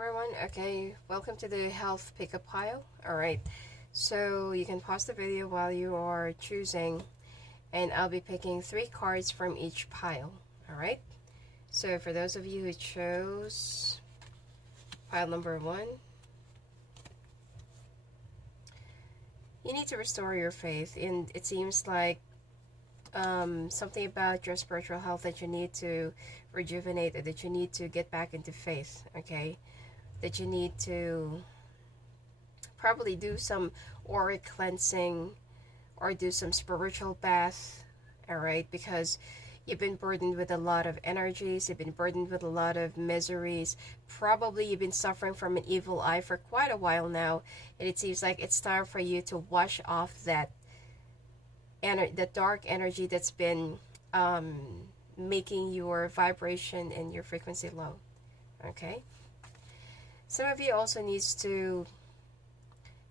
everyone. Okay, welcome to the health pickup pile. Alright, so you can pause the video while you are choosing, and I'll be picking 3 cards from each pile. Alright, so for those of you who chose pile number 1, you need to restore your faith, and it seems like something about your spiritual health that you need to rejuvenate, or that you need to get back into faith. Okay, that you need to probably do some auric cleansing or do some spiritual bath. All right, because you've been burdened with a lot of energies, you've been burdened with a lot of miseries. Probably you've been suffering from an evil eye for quite a while now, and it seems like it's time for you to wash off that the dark energy that's been making your vibration and your frequency low. Okay, some of you also needs to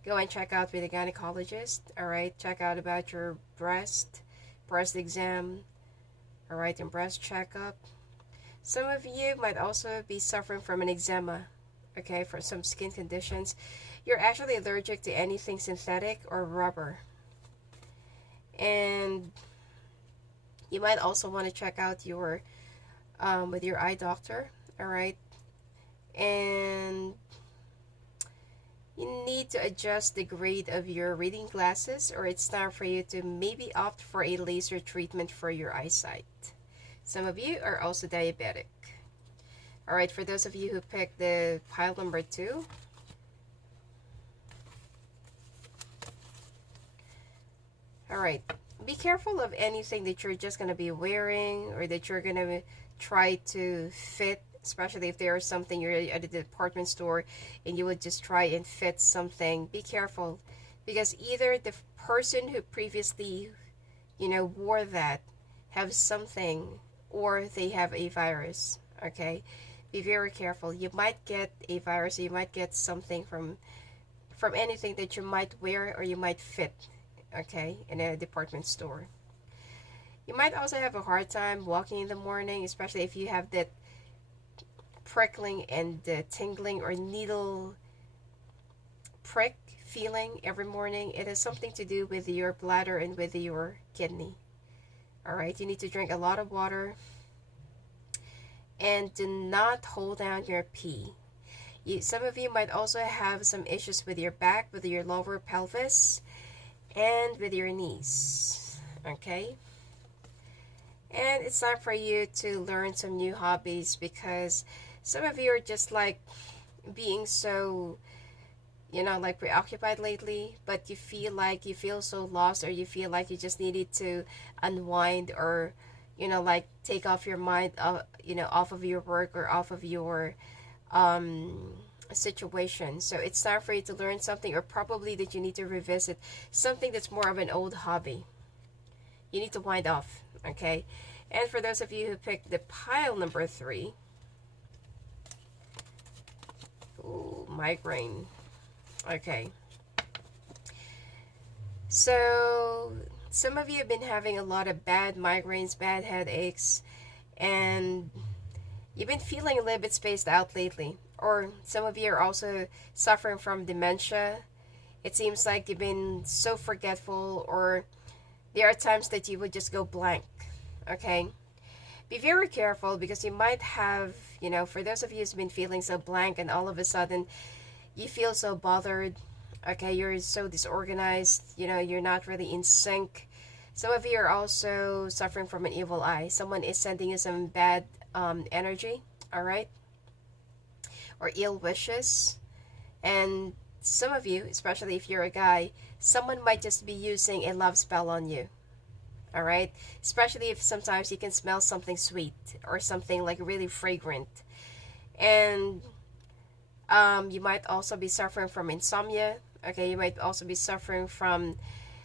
go and check out with a gynecologist. All right, check out about your breast exam, all right, and breast checkup. Some of you might also be suffering from an eczema, okay, for some skin conditions. You're actually allergic to anything synthetic or rubber. And you might also want to check out your with your eye doctor. All right, and you need to adjust the grade of your reading glasses, or it's time for you to maybe opt for a laser treatment for your eyesight. Some of you are also diabetic. All right, for those of you who picked the pile number 2, all right, be careful of anything that you're just going to be wearing, or that you're going to try to fit, especially if there's something you're at a department store and you would just try and fit something. Be careful, because either the person who previously, wore that have something, or they have a virus. Okay, be very careful. You might get a virus, or you might get something from anything that you might wear or you might fit, okay, in a department store. You might also have a hard time walking in the morning, especially if you have that prickling and tingling or needle prick feeling every morning. It has something to do with your bladder and with your kidney. All right, you need to drink a lot of water, and do not hold down your pee. Some of you might also have some issues with your back, with your lower pelvis, and with your knees. Okay, and it's time for you to learn some new hobbies, because some of you are just like being so, like preoccupied lately, but you feel so lost, or you feel like you just needed to unwind, or like take off your mind, off of your work, or off of your situation. So it's time for you to learn something, or probably that you need to revisit something that's more of an old hobby. You need to wind off. Okay, and for those of you who picked the pile number 3, ooh, migraine. Okay, so some of you have been having a lot of bad migraines, bad headaches, and you've been feeling a little bit spaced out lately. Or some of you are also suffering from dementia. It seems like you've been so forgetful, or there are times that you would just go blank. Okay, be very careful, because you might have, for those of you who's been feeling so blank, and all of a sudden you feel so bothered. Okay, you're so disorganized, you're not really in sync. Some of you are also suffering from an evil eye. Someone is sending you some bad energy, all right, or ill wishes. And some of you, especially if you're a guy, someone might just be using a love spell on you. All right, especially if sometimes you can smell something sweet, or something like really fragrant. And you might also be suffering from insomnia. Okay, you might also be suffering from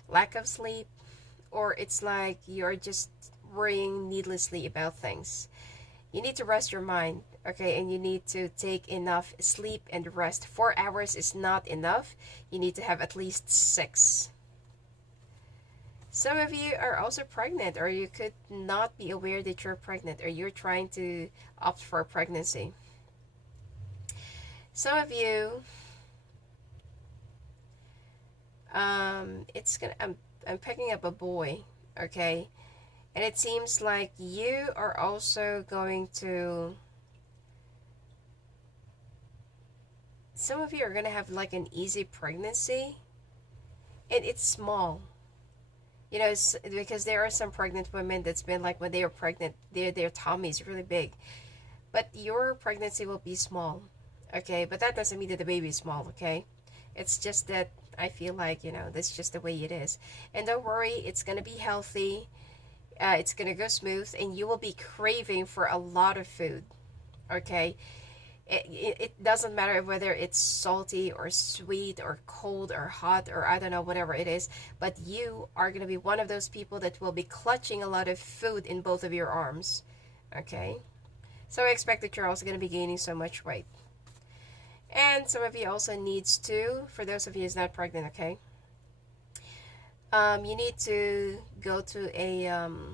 lack of sleep, or it's like you're just worrying needlessly about things. You need to rest your mind, okay, and you need to take enough sleep and rest. 4 hours is not enough. You need to have at least 6. Some of you are also pregnant, or you could not be aware that you're pregnant, or you're trying to opt for pregnancy. Some of you, it's gonna. I'm picking up a boy, okay, and it seems like you are also going to. Some of you are gonna have like an easy pregnancy, and it's small. You know, because there are some pregnant women that's been like when they are pregnant, their tummy is really big, but your pregnancy will be small, okay. But that doesn't mean that the baby is small, okay. It's just that I feel like, that's just the way it is. And don't worry, it's gonna be healthy. It's gonna go smooth, and you will be craving for a lot of food, okay. It doesn't matter whether it's salty or sweet or cold or hot or I don't know, whatever it is, but you are going to be one of those people that will be clutching a lot of food in both of your arms, okay. So I expect that you're also going to be gaining so much weight. And some of you also needs to, for those of you who's not pregnant, okay, you need to go to a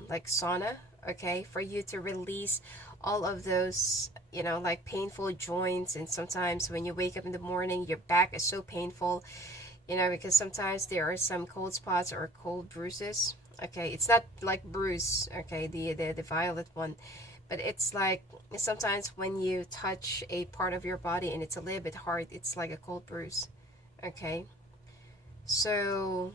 like sauna, okay, for you to release all of those, like painful joints. And sometimes when you wake up in the morning, your back is so painful, because sometimes there are some cold spots or cold bruises, okay. It's not like bruise, okay, the violet one, but it's like sometimes when you touch a part of your body and it's a little bit hard, it's like a cold bruise, okay. So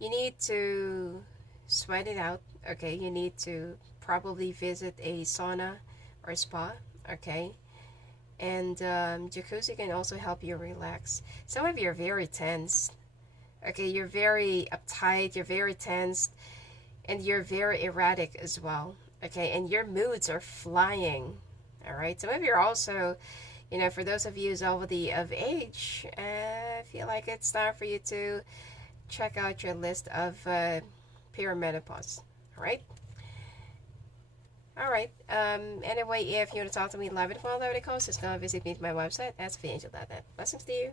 you need to sweat it out, okay. You need to probably visit a sauna or spa, okay. And jacuzzi can also help you relax. Some of you are very tense, okay. You're very uptight, you're very tense, and you're very erratic as well, okay. And your moods are flying, all right. Some of you are also, for those of you who's already of age, I feel like it's time for you to check out your list of perimenopause, all right. All right. Anyway, if you want to talk to me live and follow the course, just go visit me at my website, askfortheangel.net. Blessings to you.